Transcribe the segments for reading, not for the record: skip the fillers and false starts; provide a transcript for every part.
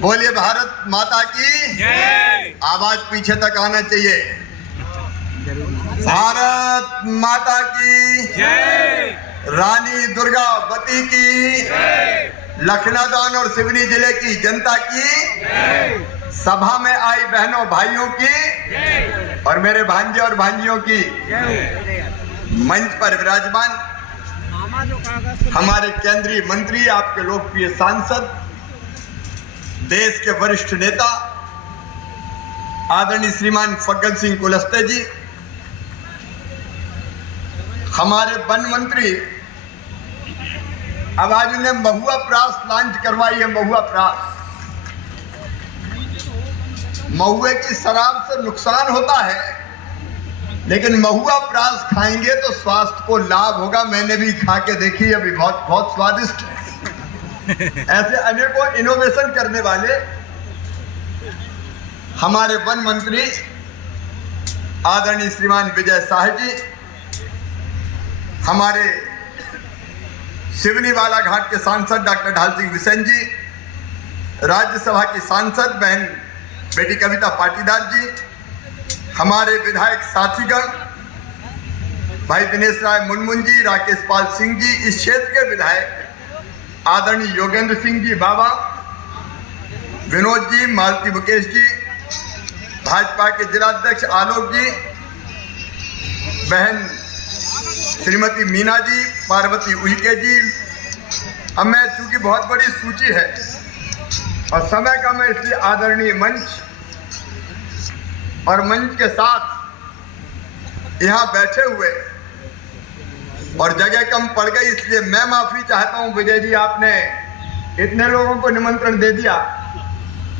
बोलिए भारत माता की जय। आवाज पीछे तक आना चाहिए। भारत माता की जय। रानी दुर्गावती की जय। लखनादान और सिवनी जिले की जनता की जय। सभा में आई बहनों भाइयों की जय। और मेरे भांजे और भांजियों की जय। मंच पर विराजमान हमारे केंद्रीय मंत्री, आपके लोकप्रिय सांसद, देश के वरिष्ठ नेता आदरणीय श्रीमान फग्गन सिंह कुलस्ते जी, हमारे वन मंत्री, अब आज ने महुआ प्रास लॉन्च करवाई है। महुआ प्रास, महुए की शराब से नुकसान होता है, लेकिन महुआ प्रास खाएंगे तो स्वास्थ्य को लाभ होगा। मैंने भी खा के देखी, अभी बहुत बहुत स्वादिष्ट है। ऐसे अनेकों इनोवेशन करने वाले हमारे वन मंत्री आदरणीय श्रीमान विजय शाह जी, हमारे सिवनी वाला घाट के सांसद डॉक्टर ढाल सिंह बिसेन जी, राज्यसभा की सांसद बहन बेटी कविता पाटीदार जी, हमारे विधायक साथीगण भाई दिनेश राय मुनमुन जी, राकेश पाल सिंह जी, इस क्षेत्र के विधायक आदरणीय योगेंद्र सिंह जी बाबा, विनोद जी, मालती मुकेश जी, भाजपा के जिलाध्यक्ष आलोक जी, बहन श्रीमती मीना जी, पार्वती उइके जी। अब मैं, चूंकि बहुत बड़ी सूची है और समय कम है, इसलिए आदरणीय मंच और मंच के साथ यहाँ बैठे हुए और जगह कम पड़ गई, इसलिए मैं माफी चाहता हूँ। विजय जी, आपने इतने लोगों को निमंत्रण दे दिया,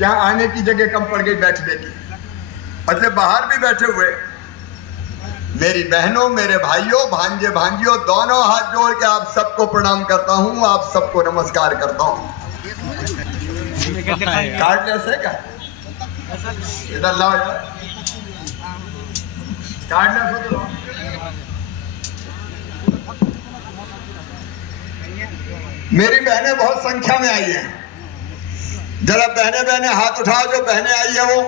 यहाँ आने की जगह कम पड़ गई बैठने की, मतलब बाहर भी बैठे हुए मेरी बहनों, मेरे भाइयों, भांजे भांजियों, दोनों हाथ जोड़ के आप सबको प्रणाम करता हूँ, आप सबको नमस्कार करता हूँ। कार्ड जैसे क्या इधर लाओ यार, कार्ड जैसे तो मेरी बहनें बहुत संख्या में आई हैं। जरा बहने हाथ उठाओ, जो बहनें आई है वो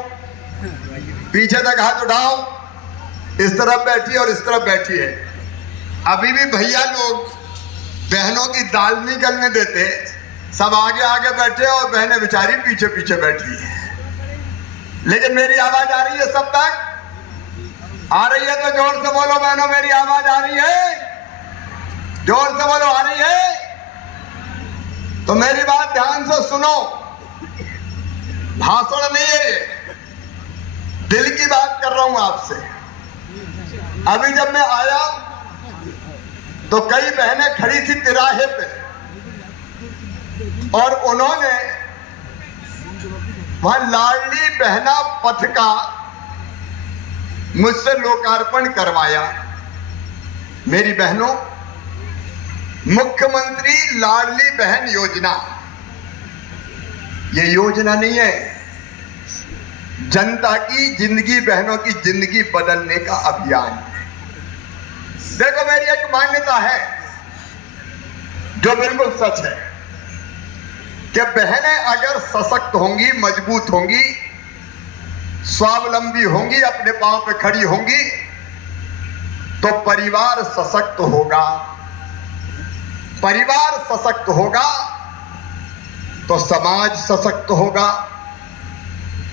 पीछे तक हाथ उठाओ। इस तरफ बैठी और इस तरफ बैठी है। अभी भी भैया लोग बहनों की दाल नहीं गलने देते, सब आगे आगे बैठे और बहनें बेचारी पीछे पीछे बैठी है। लेकिन मेरी आवाज आ रही है सब तक? आ रही है तो जोर से बोलो बहनों, मेरी आवाज आ रही है? जोर से बोलो, आ रही है? तो मेरी बात ध्यान से सुनो, भाषण नहीं है ये, दिल की बात कर रहा हूं आपसे। अभी जब मैं आया तो कई बहनें खड़ी थी तिराहे पे और उन्होंने वहां लाडली बहना पथ का मुझसे लोकार्पण करवाया। मेरी बहनों, मुख्यमंत्री लाडली बहन योजना, ये योजना नहीं है, जनता की जिंदगी, बहनों की जिंदगी बदलने का अभियान है। देखो, मेरी एक मान्यता है जो बिल्कुल सच है कि बहनें अगर सशक्त होंगी, मजबूत होंगी, स्वावलंबी होंगी, अपने पांव पे खड़ी होंगी, तो परिवार सशक्त होगा। परिवार सशक्त होगा तो समाज सशक्त होगा,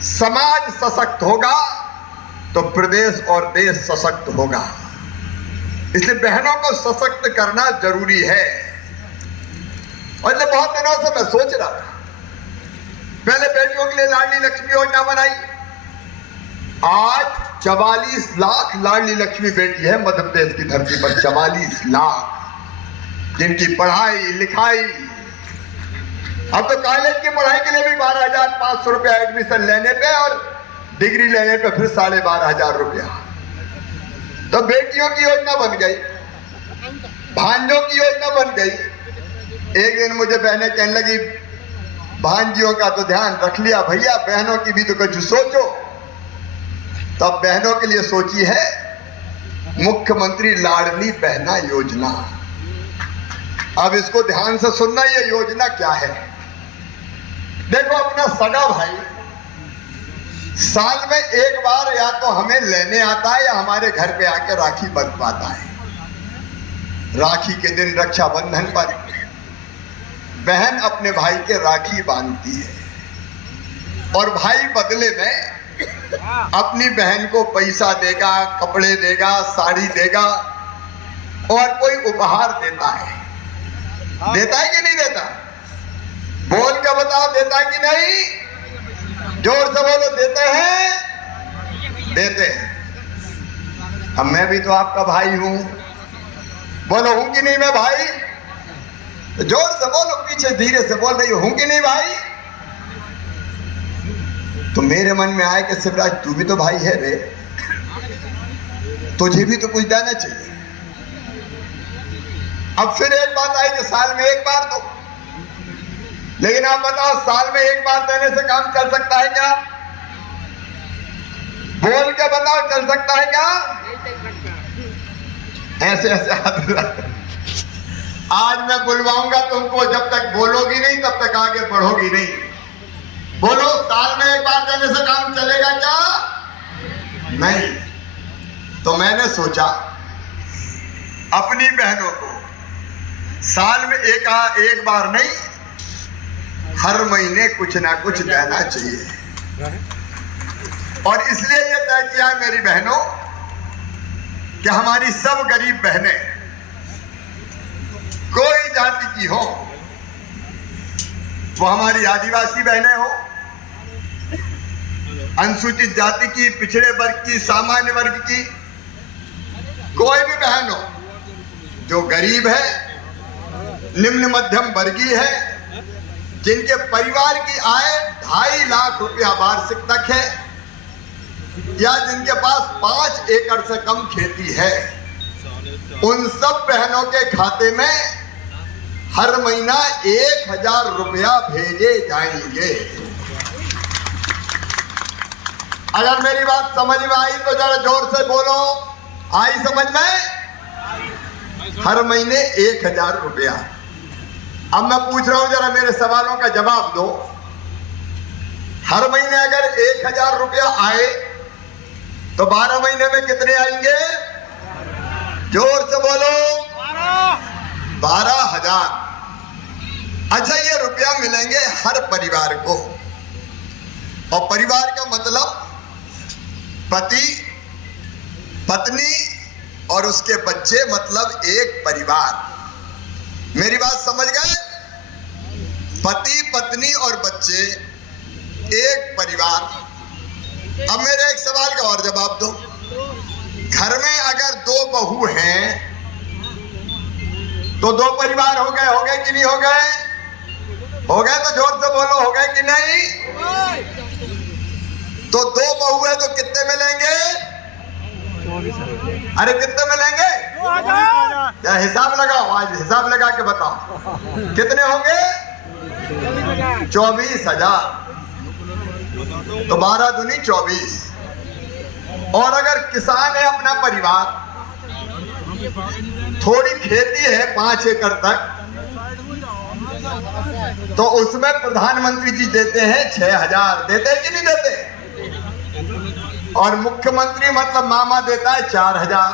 समाज सशक्त होगा तो प्रदेश और देश सशक्त होगा। इसलिए बहनों को सशक्त करना जरूरी है। और ये बहुत दिनों से मैं सोच रहा था, पहले बेटियों के लिए लाडली लक्ष्मी योजना बनाई, आज 44 लाख लाडली लक्ष्मी बेटी है मध्य प्रदेश की धरती पर। 44 लाख जिनकी पढ़ाई लिखाई, अब तो कॉलेज की पढ़ाई के लिए भी 12,500 रुपया एडमिशन लेने पे और डिग्री लेने पे फिर 12,500 रुपया। तो बेटियों की योजना बन गई, भांजों की योजना बन गई। एक दिन मुझे बहनें कहने लगी, भांजियों का तो ध्यान रख लिया भैया, बहनों की भी तो कुछ सोचो। तब बहनों के लिए सोची है मुख्यमंत्री लाडली बहना योजना। अब इसको ध्यान से सुनना, ये योजना क्या है। देखो अपना सगा भाई साल में एक बार या तो हमें लेने आता है या हमारे घर पे आके राखी बंधवाता है। राखी के दिन रक्षाबंधन पर बहन अपने भाई के राखी बांधती है और भाई बदले में अपनी बहन को पैसा देगा, कपड़े देगा, साड़ी देगा और कोई उपहार देता है। देता है कि नहीं देता? बोल के बताओ, देता है कि नहीं? जोर से बोलो, देते हैं? देते हैं। अब मैं भी तो आपका भाई हूं, बोलो हूं कि नहीं मैं भाई? जोर से बोलो, पीछे धीरे से बोल रही हूं कि नहीं भाई? तो मेरे मन में आया कि शिवराज तू भी तो भाई है रे, तुझे भी तो कुछ देना चाहिए। अब फिर एक बात आई कि साल में एक बार दो, लेकिन आप बताओ साल में एक बार देने से काम चल सकता है क्या? बोल के बताओ, चल सकता है क्या? ऐसे ऐसे हाथ आज मैं बुलवाऊंगा तुमको, जब तक बोलोगी नहीं तब तक आगे बढ़ोगी नहीं। बोलो, साल में एक बार देने से काम चलेगा क्या? नहीं। तो मैंने सोचा अपनी बहनों को साल में एक बार नहीं, हर महीने कुछ ना कुछ देना चाहिए। और इसलिए यह तय किया है मेरी बहनों कि हमारी सब गरीब बहनें, कोई जाति की हो, वो हमारी आदिवासी बहनें हो, अनुसूचित जाति की, पिछड़े वर्ग की, सामान्य वर्ग की, कोई भी बहन हो जो गरीब है, निम्न मध्यम वर्गीय है, जिनके परिवार की आय 2.5 लाख रुपया वार्षिक तक है, या जिनके पास 5 एकड़ से कम खेती है, उन सब बहनों के खाते में हर महीना 1000 रुपया भेजे जाएंगे। अगर मेरी बात समझ में आई तो जरा जोर से बोलो, आई समझ में? हर महीने 1000 रुपया। अब मैं पूछ रहा हूं, जरा मेरे सवालों का जवाब दो। हर महीने अगर 1000 रुपया आए तो 12 महीने में कितने आएंगे? जोर से बोलो। 12,000। अच्छा, ये रुपया मिलेंगे हर परिवार को, और परिवार का मतलब पति, पत्नी और उसके बच्चे, मतलब एक परिवार। मेरी बात समझ गए? पति, पत्नी और बच्चे, एक परिवार। अब मेरे एक सवाल का और जवाब दो। घर में अगर 2 बहू हैं तो 2 परिवार हो गए कि नहीं हो गए? हो गए तो जोर से बोलो, हो गए कि नहीं? तो 2 बहू है तो कितने मिलेंगे? अरे कितने मिलेंगे? 2000। या हिसाब लगाओ, आज हिसाब लगा के बताओ कितने होंगे? 24,000। तो 12 दूनी 24। और अगर किसान है अपना परिवार, थोड़ी खेती है 5 एकड़ तक, तो उसमें प्रधानमंत्री जी देते हैं 6,000। देते हैं कि नहीं देते? और मुख्यमंत्री मतलब मामा देता है 4,000।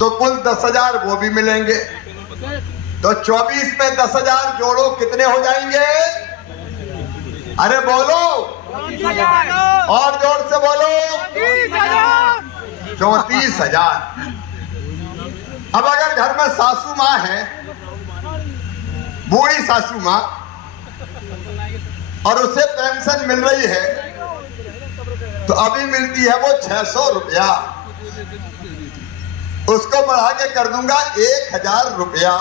तो कुल 10,000 वो भी मिलेंगे। तो 24 में 10,000 जोड़ो, कितने हो जाएंगे? अरे बोलो, और जोर से बोलो। 34,000। अब अगर घर में सासू माँ है, बूढ़ी सासू माँ, और उसे पेंशन मिल रही है, तो अभी मिलती है वो 600 रुपया, उसको बढ़ा के कर दूंगा 1000 रुपया।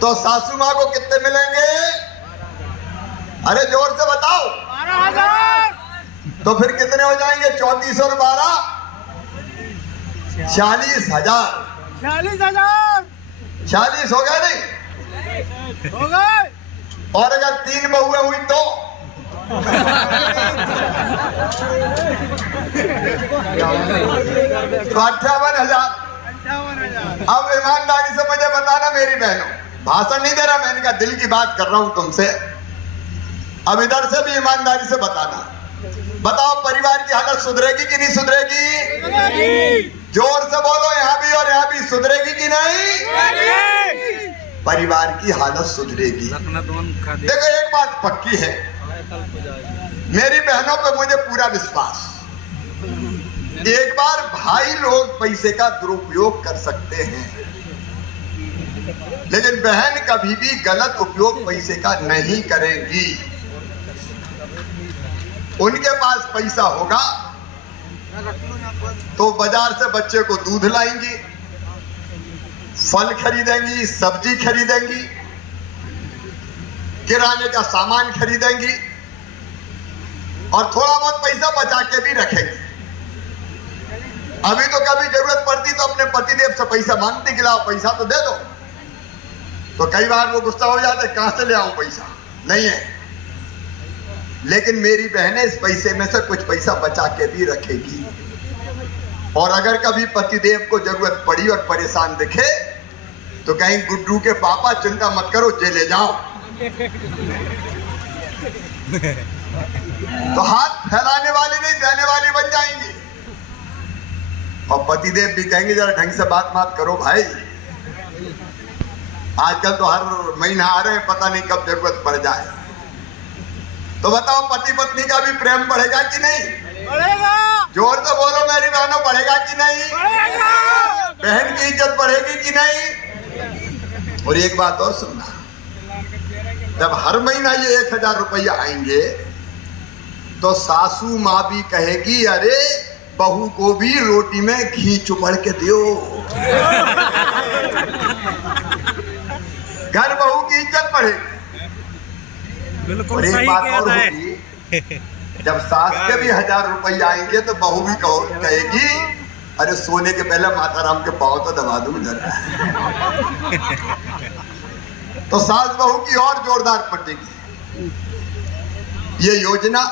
तो सासू माँ को कितने मिलेंगे? अरे जोर से बताओ। 12,000। तो फिर कितने हो जाएंगे? 34 और 12 40,000। 40 हो गए? नहीं हो गए। और अगर 3 बहुएं हुई तो 58,000। अब ईमानदारी से मुझे बताना मेरी बहनों, भाषण नहीं दे रहा, मैंने कहा दिल की बात कर रहा हूं तुमसे। अब इधर से भी ईमानदारी से बताना, बताओ परिवार की हालत सुधरेगी कि नहीं सुधरेगी? जोर से बोलो, यहाँ भी और यहाँ भी, सुधरेगी कि नहीं? परिवार की हालत सुधरेगी। देखो एक बात पक्की है, मेरी बहनों पे मुझे पूरा विश्वास, एक बार भाई लोग पैसे का दुरुपयोग कर सकते हैं, लेकिन बहन कभी भी गलत उपयोग पैसे का नहीं करेंगी। उनके पास पैसा होगा तो बाजार से बच्चे को दूध लाएंगी, फल खरीदेंगी, सब्जी खरीदेंगी, किराने का सामान खरीदेंगी और थोड़ा बहुत पैसा बचा के भी रखेंगी। अभी तो कभी जरूरत पड़ती तो अपने पतिदेव से पैसा मांगती कि लाओ पैसा तो दे दो, तो कई बार वो गुस्सा हो जाते, कहां से ले आऊं पैसा, नहीं है। लेकिन मेरी बहनें इस पैसे में से कुछ पैसा बचा के भी रखेगी, और अगर कभी पतिदेव को जरूरत पड़ी और परेशान दिखे तो कहीं गुड्डू के पापा चिंता मत करो, जेल ले जाओ, तो हाथ फैलाने वाली नहीं देने वाली बन जाएंगी। और पतिदेव भी कहेंगे जरा ढंग से बात करो भाई, आजकल तो हर महीना आ रहे हैं, पता नहीं कब जरूरत पड़ जाए। तो बताओ पति पत्नी का भी प्रेम बढ़ेगा कि नहीं? बढ़ेगा। जोर से बोलो मेरी बहनों, बढ़ेगा कि नहीं? बढ़ेगा। बहन की इज्जत बढ़ेगी कि नहीं? और एक बात और सुनना, जब हर महीना ये 1000 रुपया आएंगे तो सासू माँ भी कहेगी अरे बहू को भी रोटी में घी चुपड़ के दियो। घर बहू की इज्जत बढ़ेगी। और एक बात और होगी, जब सास के भी 1000 रुपये आएंगे तो बहू भी कहेगी अरे सोने के पहले माता राम के पांव तो दबा दूं जरा। तो सास बहू की और जोरदार पटेगी। ये योजना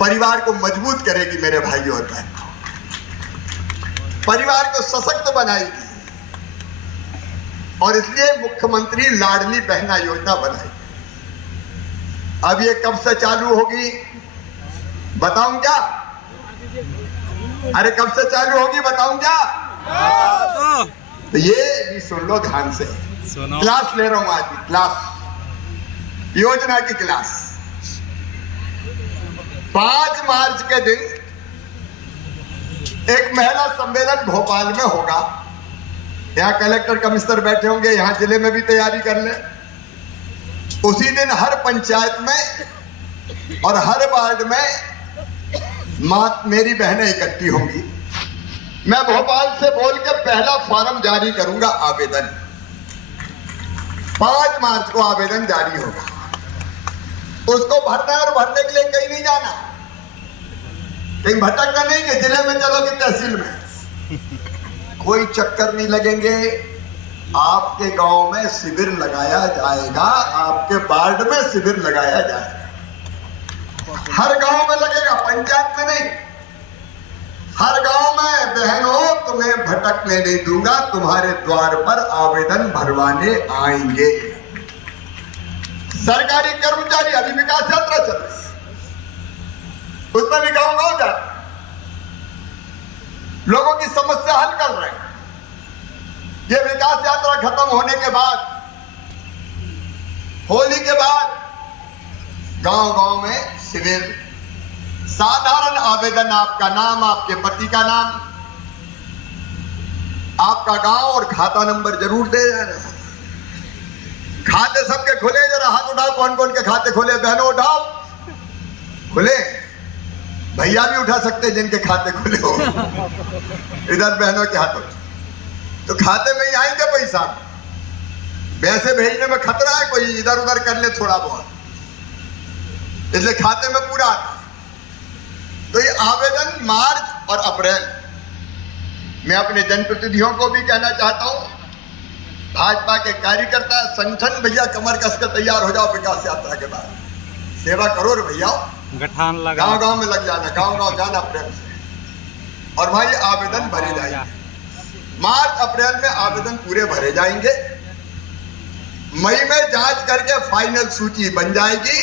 परिवार को मजबूत करेगी मेरे भाई और बहन, परिवार को सशक्त बनाएगी, और इसलिए मुख्यमंत्री लाडली बहना योजना बनाई। अब ये कब से चालू होगी बताऊं क्या? अरे कब से चालू होगी बताऊं क्या? तो ये भी सुन लो ध्यान से, क्लास ले रहा हूं आज भी, क्लास योजना की क्लास। 5 मार्च के दिन एक महिला सम्मेलन भोपाल में होगा। यहाँ कलेक्टर कमिश्नर बैठे होंगे, यहाँ जिले में भी तैयारी कर ले। उसी दिन हर पंचायत में और हर वार्ड में मेरी बहनें इकट्ठी होंगी। मैं भोपाल से बोल के पहला फॉर्म जारी करूंगा, आवेदन 5 मार्च को आवेदन जारी होगा। उसको भरना है और भरने के लिए कहीं नहीं जाना, कहीं भटकना नहीं कि जिले में चलोगे तहसील में, कोई चक्कर नहीं लगेंगे। आपके गांव में शिविर लगाया जाएगा, आपके वार्ड में शिविर लगाया जाएगा, हर गांव में लगेगा, पंचायत में नहीं। हर गांव में बहनों तुम्हें भटकने नहीं दूंगा, तुम्हारे द्वार पर आवेदन भरवाने आएंगे। सरकारी कर्मचारी, अभी विकास यात्रा चल रही है, उसमें भी गांव गांव जा लोगों की समस्या हल कर रहे हैं। ये विकास यात्रा खत्म होने के बाद, होली के बाद गांव गांव में शिविर, साधारण आवेदन, आपका नाम, आपके पति का नाम, आपका गांव और खाता नंबर जरूर दे देना। खाते सबके खुले, जरा हाथ उठाओ, कौन कौन के खाते खुले? बहनों उठाओ, खुले। भैया भी उठा सकते जिनके खाते खुले हो। इधर बहनों के हाथों, तो खाते में ही आएंगे पैसा। वैसे भेजने में खतरा है, कोई इधर उधर कर ले थोड़ा बहुत, इसलिए खाते में पूरा आता। तो ये आवेदन मार्च और अप्रैल, मैं अपने जनप्रतिनिधियों को भी कहना चाहता हूं, भाजपा के कार्यकर्ता संगठन भैया कमर कस कर तैयार हो जाओ। विकास यात्रा के बाद सेवा करो रे भैया, गांव गांव में लग जाना, गांव गांव जाना प्रेम से, और भाई आवेदन भरे जाएंगे। मार्च अप्रैल में आवेदन पूरे भरे जाएंगे, मई में जांच करके फाइनल सूची बन जाएगी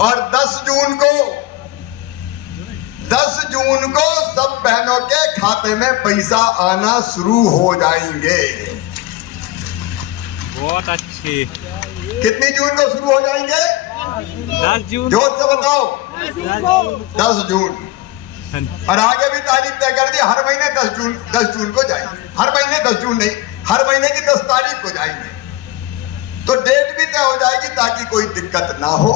और 10 जून को सब बहनों के खाते में पैसा आना शुरू हो जाएंगे। बहुत अच्छी। कितनी जून को शुरू हो जाएंगे? 10 जून। जोर से बताओ। 10 जून। और आगे भी तारीख तय कर दी, हर महीने 10 जून को जाएंगे। हर महीने 10 जून नहीं, हर महीने की 10 तारीख को जाएंगे। तो डेट भी तय हो जाएगी ताकि कोई दिक्कत ना हो।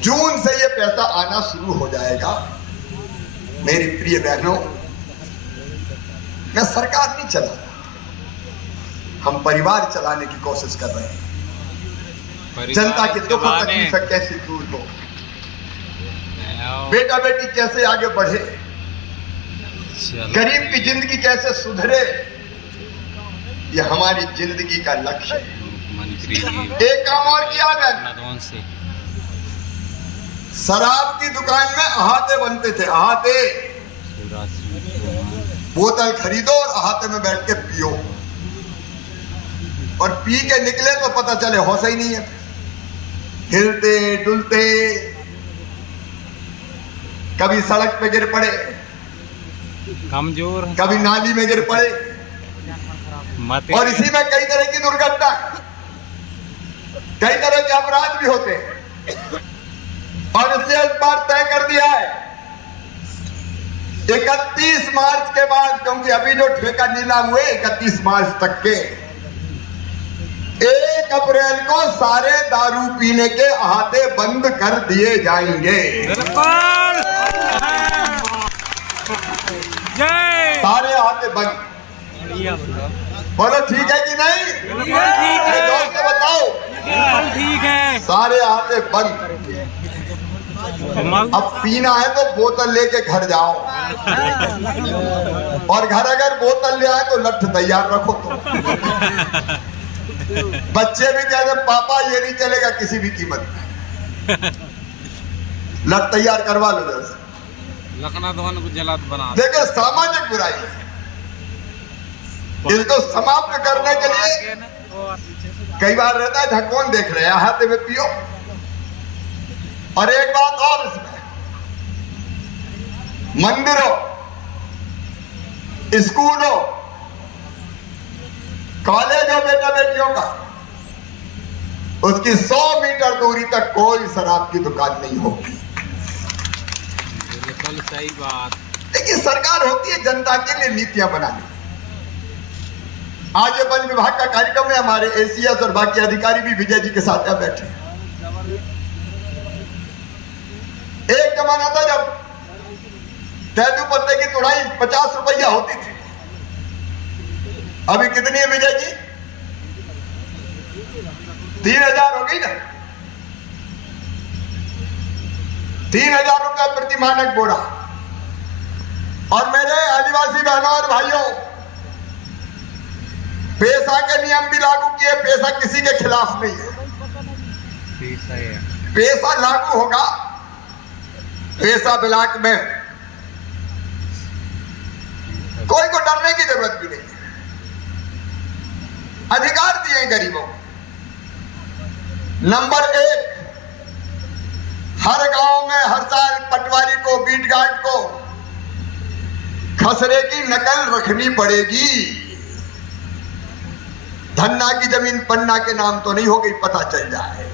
जून से ये पैसा आना शुरू हो जाएगा। मेरी प्रिय बहनों, मैं सरकार नहीं चला रहा, हम परिवार चलाने की कोशिश कर रहे हैं। जनता की दुख तकलीफ कैसे दूर हो, बेटा बेटी कैसे आगे बढ़े, गरीब की जिंदगी कैसे सुधरे, ये हमारी जिंदगी का लक्ष्य है। एक काम और किया गया, शराब की दुकान में अहाते बनते थे, अहाते। बोतल खरीदो और अहाते में बैठ के पियो, और पी के निकले तो पता चले होश ही नहीं है, हिलते डुलते, कभी सड़क पे गिर पड़े, कमजोर, कभी नाली में गिर पड़े, और इसी में कई तरह की दुर्घटना, कई तरह के अपराध भी होते हैं। और इसलिए इस बार तय कर दिया है 31 मार्च के बाद, क्योंकि अभी जो ठेका नीलाम हुए 31 मार्च तक के, 1 अप्रैल को सारे दारू पीने के अहाते बंद कर दिए जाएंगे। सारे अहाते बंद। बोलो ठीक है कि नहीं? ठीक है। जोर से बताओ। ठीक है। सारे अहाते बंद। अब पीना है तो बोतल लेके घर जाओ, और घर अगर बोतल ले आए तो लठ तैयार रखो। तो बच्चे भी कहते पापा ये नहीं चलेगा किसी भी कीमत में, लठ तैयार करवा लो। जैसे लखना धवन को जलाद बना। देखो सामाजिक बुराई है, इसको समाप्त करने के लिए कई बार रहता है ढकोन देख रहे हैं, हाथ में पियो। और एक बात और, इसमें मंदिरों, स्कूलों, कॉलेजों, बेटा बेटियों का, उसकी 100 मीटर दूरी तक कोई शराब की दुकान नहीं होगी। बिल्कुल सही बात। लेकिन सरकार होती है जनता के लिए नीतियां बनाने। आज ये वन विभाग का कार्यक्रम है, हमारे एसीएस और बाकी अधिकारी भी विजय जी के साथ यहाँ बैठे हैं। एक जमाना था जब तेंदू पत्ते की तुड़ाई 50 रुपया होती थी, अभी कितनी है विजय जी? 3000 हो गई ना। 3000 रुपया प्रति मानक बोरा। और मेरे आदिवासी बहनों और भाइयों, पैसा के नियम भी लागू किए, पैसा किसी के खिलाफ नहीं है। पैसा लागू होगा, पैसा ब्लैक में, कोई को डरने की जरूरत भी नहीं है। अधिकार दिए गरीबों को। नंबर 1, हर गांव में हर साल पटवारी को, बीट गार्ड को खसरे की नकल रखनी पड़ेगी। धन्ना की जमीन पन्ना के नाम तो नहीं हो गई, पता चल जाए।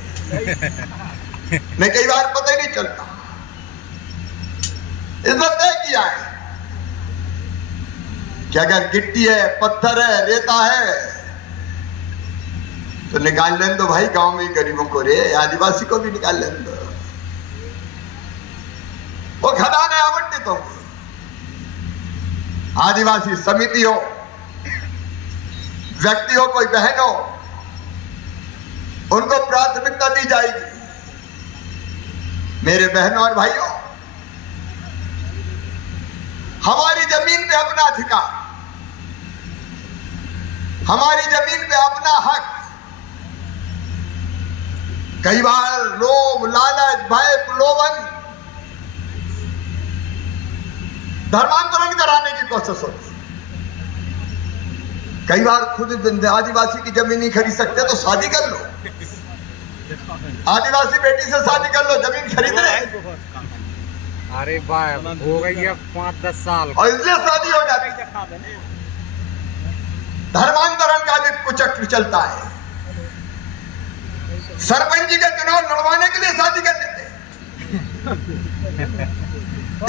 नहीं, कई बार पता ही नहीं चलता। इसमें तय किया है कि अगर गिट्टी है, पत्थर है, रेता है तो निकाल लें दो भाई, गांव में गरीबों को, रे आदिवासी को भी निकाल लें दो। वो खदानें आवंटित होंगी, आदिवासी समिति हो, व्यक्ति हो, कोई बहन हो, उनको प्राथमिकता दी जाएगी। मेरे बहनों और भाइयों, हमारी जमीन पे अपना अधिकार, हमारी जमीन पे अपना हक, कई बार लोभ, लालच, भय, प्रलोभन, धर्मांतरण कराने की कोशिश होती है। कई बार खुद आदिवासी की जमीन नहीं खरीद सकते तो शादी कर लो, आदिवासी बेटी से शादी कर लो, जमीन खरीद रहे। अरे भाई हो गई है 5-10 साल और इसलिए शादी हो जाती है। धर्मांतरण का भी कुचक्र चलता है। सरपंच जी का चुनाव लड़वाने के लिए शादी कर देते।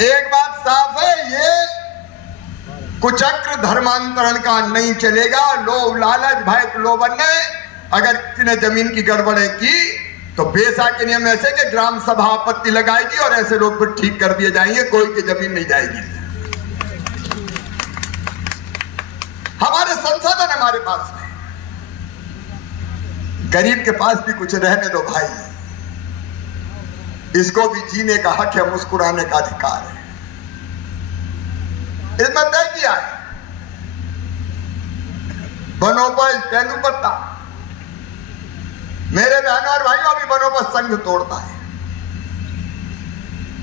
एक बात साफ है, ये कुचक्र धर्मांतरण का नहीं चलेगा। लोभ लालच भय प्रलोभन ने अगर किसी ने जमीन की गड़बड़े की तो बेसा के नियम ऐसे कि ग्राम सभा आपत्ति लगाएगी और ऐसे लोग फिर ठीक कर दिए जाएंगे, कोई की जमीन नहीं जाएगी। हमारे संसाधन हमारे पास है, गरीब के पास भी कुछ रहने दो भाई। इसको भी जीने का हक है, मुस्कुराने का अधिकार है। इसमें तय किया है वनोपज तेंदुपत्ता। मेरे बहनों और भाइयों, अभी वनोपज संघ तोड़ता है।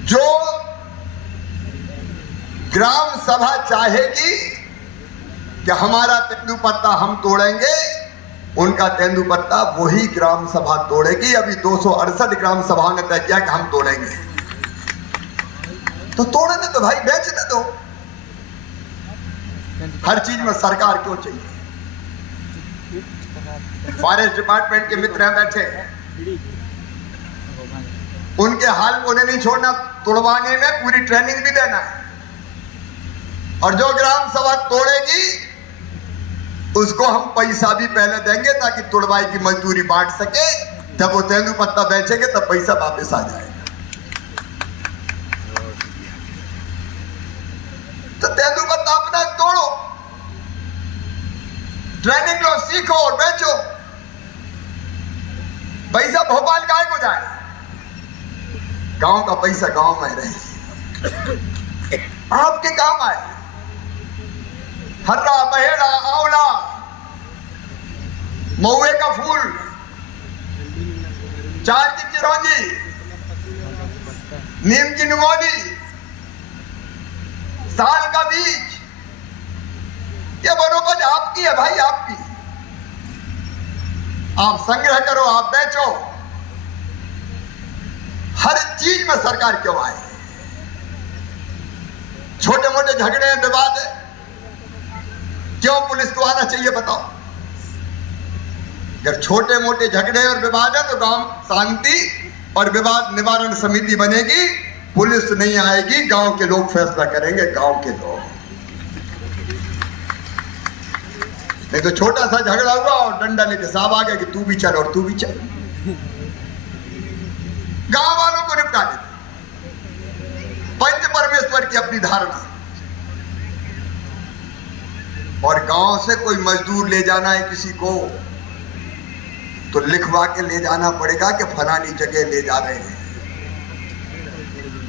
जो ग्राम सभा चाहेगी कि हमारा तेंदुपत्ता हम तोड़ेंगे, उनका तेंदुपत्ता वही ग्राम सभा तोड़ेगी। अभी 268 ग्राम सभाओं ने तय किया कि हम तोड़ेंगे, तो तोड़ने दो भाई, बेचने दो। हर चीज में सरकार क्यों चाहिए? फॉरेस्ट डिपार्टमेंट के मित्र हैं बैठे, उनके हाल को नहीं छोड़ना, तोड़वाने में पूरी ट्रेनिंग भी देना है। और जो ग्राम सभा तोड़ेगी उसको हम पैसा भी पहले देंगे ताकि तोड़वाई की मजदूरी बांट सके। जब वो तेंदुपत्ता बेचेंगे तब पैसा वापस आ जाएगा। तो तेंदुपत्ता अपना तोड़ो, ट्रेनिंग लो, सीखो और बेचो। पैसा भोपाल गाय को जाए, गांव का पैसा गांव में रहे, आपके काम आए। हर्रा, बहेड़ा, आंवला, महुए का फूल, चार की चिरौंजी, नीम की नुमोनी, साल का बीज, ये वनोपज आपकी है भाई, आपकी। आप संग्रह करो, आप बेचो। हर चीज में सरकार क्यों आए? छोटे मोटे झगड़े हैं, विवाद है, क्यों पुलिस को आना चाहिए बताओ? अगर छोटे मोटे झगड़े और विवाद है तो गांव शांति और विवाद निवारण समिति बनेगी, पुलिस नहीं आएगी, गांव के लोग फैसला करेंगे, गांव के लोग। नहीं तो छोटा सा झगड़ा हुआ और डंडा लेके साहब आ गया कि तू भी चल और तू भी चल, गांव वालों को निपटा देते। पंच परमेश्वर की अपनी धारणा। और गांव से कोई मजदूर ले जाना है किसी को तो लिखवा के ले जाना पड़ेगा कि फलानी जगह ले जा रहे हैं।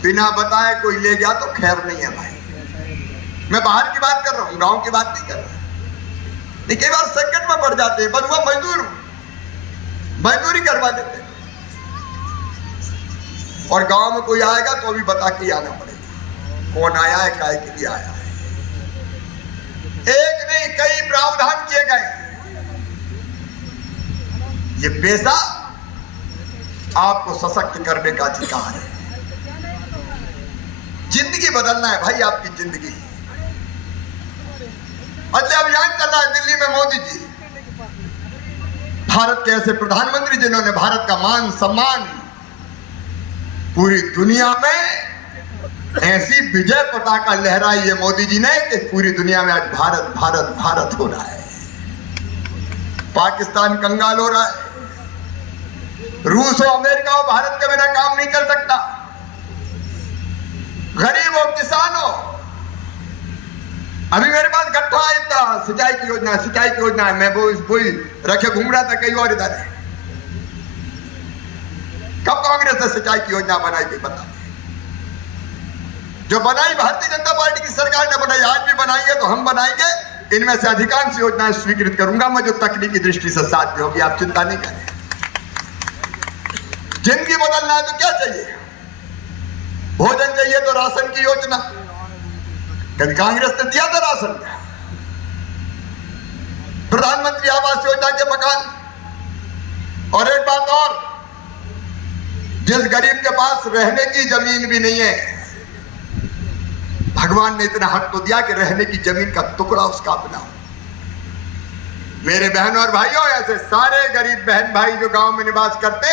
बिना बताए कोई ले गया तो खैर नहीं है भाई। मैं बाहर की बात कर रहा हूं, गांव की बात नहीं कर रहा। नहीं, कई बार संकट में पड़ जाते हैं, बंधुआ मजदूरी करवा देते हैं। और गांव में कोई आएगा तो भी बता के आना पड़ेगा कौन आया है, काय के लिए आया है। एक नहीं कई प्रावधान किए गए। ये पेशा आपको सशक्त करने का अधिकार है। जिंदगी बदलना है भाई, आपकी जिंदगी। अभियान चल रहा है दिल्ली में। मोदी जी भारत के ऐसे प्रधानमंत्री जिन्होंने भारत का मान सम्मान पूरी दुनिया में ऐसी विजय पताका लहराई है मोदी जी ने कि पूरी दुनिया में आज भारत भारत भारत हो रहा है। पाकिस्तान कंगाल हो रहा है, रूस और अमेरिका और भारत के बिना काम नहीं कर सकता। गरीब हो, किसान हो, अभी मेरे पास गट्ठा है इतना, सिंचाई की योजना है, मैं वो रखे घूम रहा था कहीं और इधर है। कब कांग्रेस ने सिंचाई की योजना बनाई थी बता? जो बनाई भारतीय जनता पार्टी की सरकार ने बनाई, आज भी बनाएंगे तो हम बनाएंगे। इनमें से अधिकांश योजनाएं स्वीकृत करूंगा मैं, जो तकनीकी दृष्टि से साध्य होगी, आप चिंता नहीं करें। जिंदगी बदलना है तो क्या चाहिए? भोजन चाहिए तो राशन की योजना। कभी कांग्रेस ने दिया था राशन? प्रधानमंत्री आवास योजना के मकान। और एक बात और, जिस गरीब के पास रहने की जमीन भी नहीं है, भगवान ने इतना हक तो दिया कि रहने की जमीन का टुकड़ा उसका अपना हो। मेरे बहनों और भाइयों, ऐसे सारे गरीब बहन भाई जो गांव में निवास करते,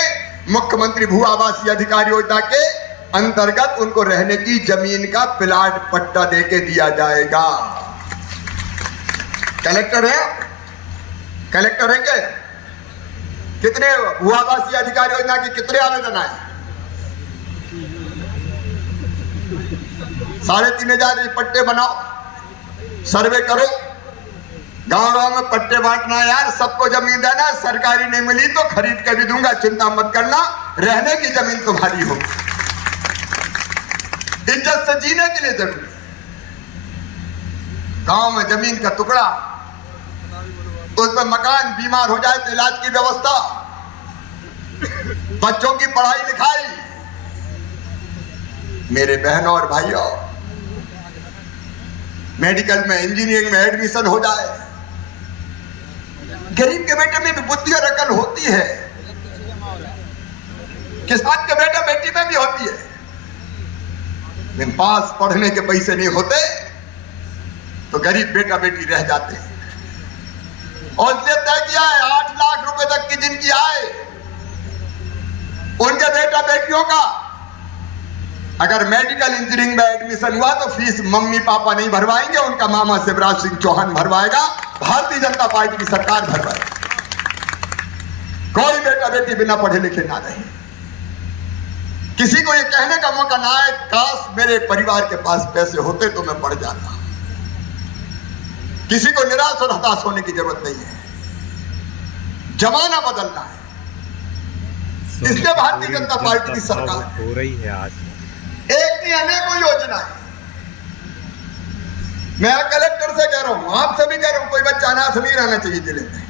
मुख्यमंत्री भू आवासीय अधिकार योजना के अंतर्गत उनको रहने की जमीन का प्लाट पट्टा देके दिया जाएगा। कलेक्टर है, कलेक्टर है क्या? कितने भू आवासीय अधिकार योजना के कितने आवेदन आए? 3,500 पट्टे बनाओ, सर्वे करो, गांव में पट्टे बांटना। यार सबको जमीन देना, सरकारी नहीं मिली तो खरीद के भी दूंगा, चिंता मत करना, रहने की जमीन तुम्हारी हो। इज्जत से जीने के लिए जरूरी, गांव में जमीन का टुकड़ा, उसमें मकान, बीमार हो जाए तो इलाज की व्यवस्था, बच्चों की पढ़ाई लिखाई। मेरे बहनों और भाइयों, मेडिकल में, इंजीनियरिंग में एडमिशन हो जाए। गरीब के बेटे में भी बुद्धि और अकल होती है, किसान के बेटा बेटी में भी होती है, लेकिन पास पढ़ने के पैसे नहीं होते तो गरीब बेटा बेटी रह जाते हैं। और इसलिए तय किया है 8 लाख रुपए तक की जिनकी आय, उनके बेटा बेटियों का अगर मेडिकल इंजीनियरिंग में एडमिशन हुआ तो फीस मम्मी पापा नहीं भरवाएंगे, उनका मामा शिवराज सिंह चौहान भरवाएगा, भारतीय जनता पार्टी की सरकार भरवाएगी। कोई बेटा बेटी बिना पढ़े लिखे ना रहे। किसी को ये कहने का मौका ना आए, काश मेरे परिवार के पास पैसे होते तो मैं पढ़ जाता। किसी को निराश और हताश होने की जरूरत नहीं है, जमाना बदलना है। इसलिए भारतीय जनता पार्टी की सरकार हो रही है आज एक नहीं अनेकों योजनाएं। मैं कलेक्टर से कह रहा हूं, आपसे भी कह रहा हूं, कोई बच्चा अनाथ नहीं रहना चाहिए जिले में।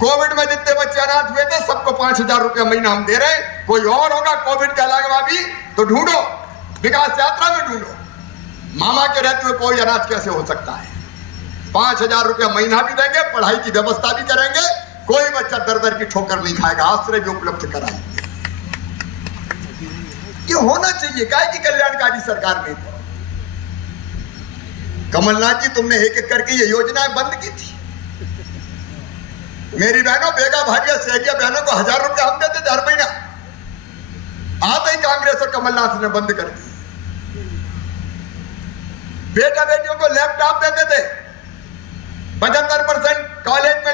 कोविड में जितने बच्चे अनाथ हुए थे सबको 5,000 रुपया महीना हम दे रहे हैं। कोई और होगा कोविड के अलावा भी तो ढूंढो, विकास यात्रा में ढूंढो। मामा के रहते हुए कोई अनाथ कैसे हो सकता है? 5,000 रुपया महीना भी देंगे, पढ़ाई की व्यवस्था भी करेंगे, कोई बच्चा दर दर की ठोकर नहीं खाएगा, आश्रय भी उपलब्ध कराएंगे। ये होना चाहिए, काय की कल्याणकारी सरकार ने। कमलनाथ जी, तुमने एक एक करके ये योजनाएं बंद की थी। मेरी बहनों, बेगा भाजिया सहजिया बहनों को 1,000 रुपया हम देते थे हर महीना, आते ही कांग्रेस और कमलनाथ ने बंद कर दी। बेटा बेटियों को लैपटॉप देते थे, 75% कॉलेज में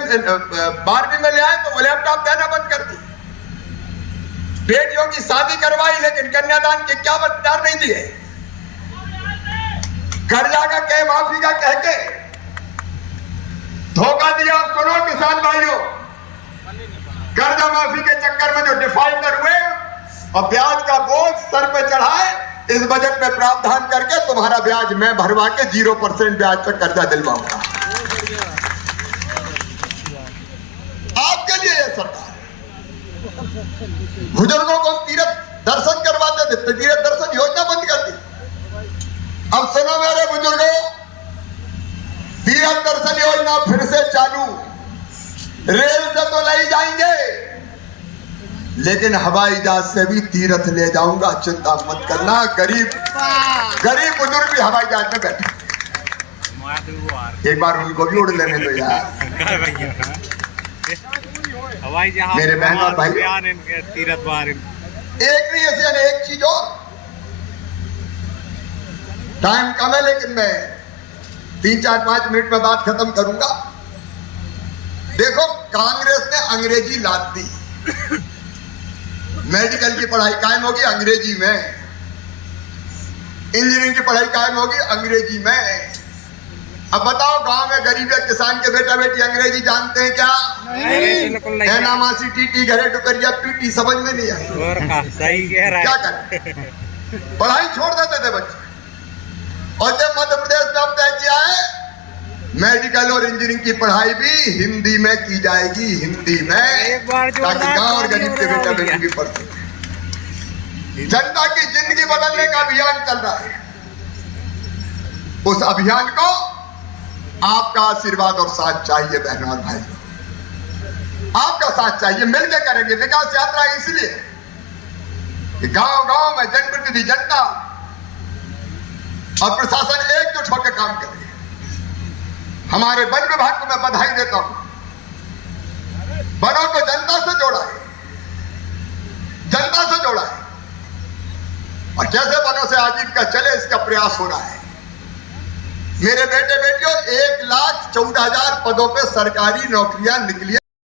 12वीं में ले आए तो वो लैपटॉप देना बंद कर दी। बेटियों की शादी करवाई लेकिन कन्यादान के 51,000 नहीं दिए। कर्जा का कह माफी का कह के धोखा दिया। सुनो किसान भाइयों, कर्जा माफी के चक्कर में जो डिफॉल्टर हुए और ब्याज का बोझ सर पे चढ़ाए, इस बजट में प्रावधान करके तुम्हारा ब्याज मैं भरवा के 0% ब्याज पर कर्जा दिलवाऊंगा। आपके लिए यह सरकार। बुजुर्गों को तीर्थ दर्शन करवाते थे तो तीर्थ दर्शन योजना बंद कर दी। अब सुनो मेरे बुजुर्गों, तीर्थ दर्शन योजना फिर से चालू। रेल से तो ले जाएंगे लेकिन हवाई जहाज से भी तीर्थ ले जाऊंगा, चिंता मत करना। गरीब बुजुर्ग भी हवाई जहाज में बैठे, एक बार उनको भी उड़ लेने दो यार। हवाई जहाज मेरे बहन और भाई, तीरथ बार एक नहीं ऐसे अनेक चीज और। टाइम कम है लेकिन मैं 3-4-5 मिनट में बात खत्म करूंगा। देखो, कांग्रेस ने अंग्रेजी लाद दी, मेडिकल की पढ़ाई कायम होगी अंग्रेजी में, इंजीनियरिंग की पढ़ाई कायम होगी अंग्रेजी में। अब बताओ, गांव में गरीब किसान के बेटा बेटी अंग्रेजी जानते हैं क्या? नहीं। नामासी टीटी घरे टुकरिया पीटी समझ में नहीं आई। सही कह रहा है। क्या करें, पढ़ाई छोड़ देते थे बच्चे। और जब मध्य प्रदेश में अब तय किया है मेडिकल और इंजीनियरिंग की पढ़ाई भी हिंदी में की जाएगी, हिंदी में, ताकि गांव और गरीब के बेटा बेटी भी पढ़ सके। जनता की जिंदगी बदलने का अभियान चल रहा है। उस अभियान को आपका आशीर्वाद और साथ चाहिए बहनों और भाइयों, आपका साथ चाहिए। मिलकर करेंगे विकास यात्रा इसलिए कि गांव गांव में जनप्रतिनिधि, जनता और प्रशासन एकजुट होकर काम करे। हमारे वन विभाग को मैं बधाई देता हूं, वनों को जनता से जोड़ा है, जनता से जोड़ा है, और कैसे वनों से आजीविका चले इसका प्रयास हो रहा है। मेरे बेटे बेटियों 1,14,000 पदों पे सरकारी नौकरियां निकली।